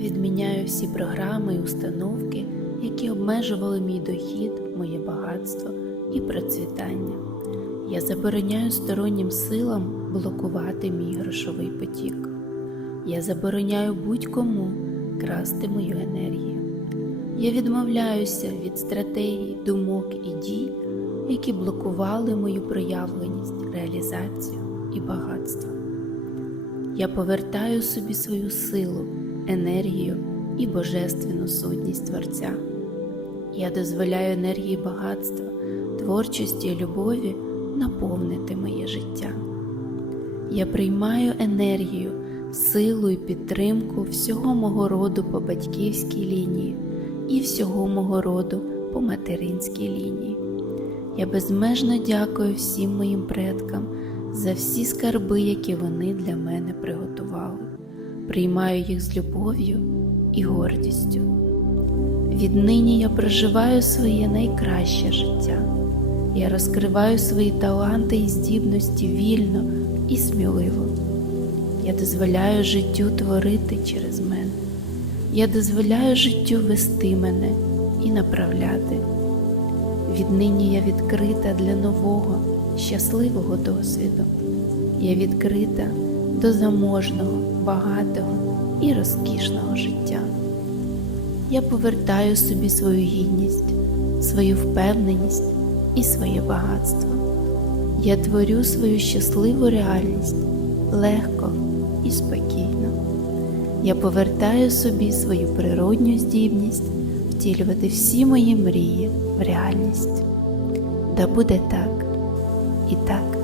відміняю всі програми і установки, які обмежували мій дохід, моє багатство і процвітання. Я забороняю стороннім силам блокувати мій грошовий потік. Я забороняю будь-кому красти мою енергію. Я відмовляюся від стратегій, думок і дій, які блокували мою проявленість, реалізацію і багатство. Я повертаю собі свою силу, енергію і божественну сутність Творця. Я дозволяю енергії багатства, творчості і любові наповнити моє життя. Я приймаю енергію, силу і підтримку всього мого роду по батьківській лінії і всього мого роду по материнській лінії. Я безмежно дякую всім моїм предкам за всі скарби, які вони для мене приготували. Приймаю їх з любов'ю і гордістю. Віднині я проживаю своє найкраще життя. Я розкриваю свої таланти і здібності вільно і сміливо. Я дозволяю життю творити через мене. Я дозволяю життю вести мене і направляти. Віднині я відкрита для нового, щасливого досвіду. Я відкрита до заможного, багатого і розкішного життя. Я повертаю собі свою гідність, свою впевненість і своє багатство. Я творю свою щасливу реальність легко і спокійно. Я повертаю собі свою природню здібність втілювати всі мої мрії в реальність. Да буде так, і так.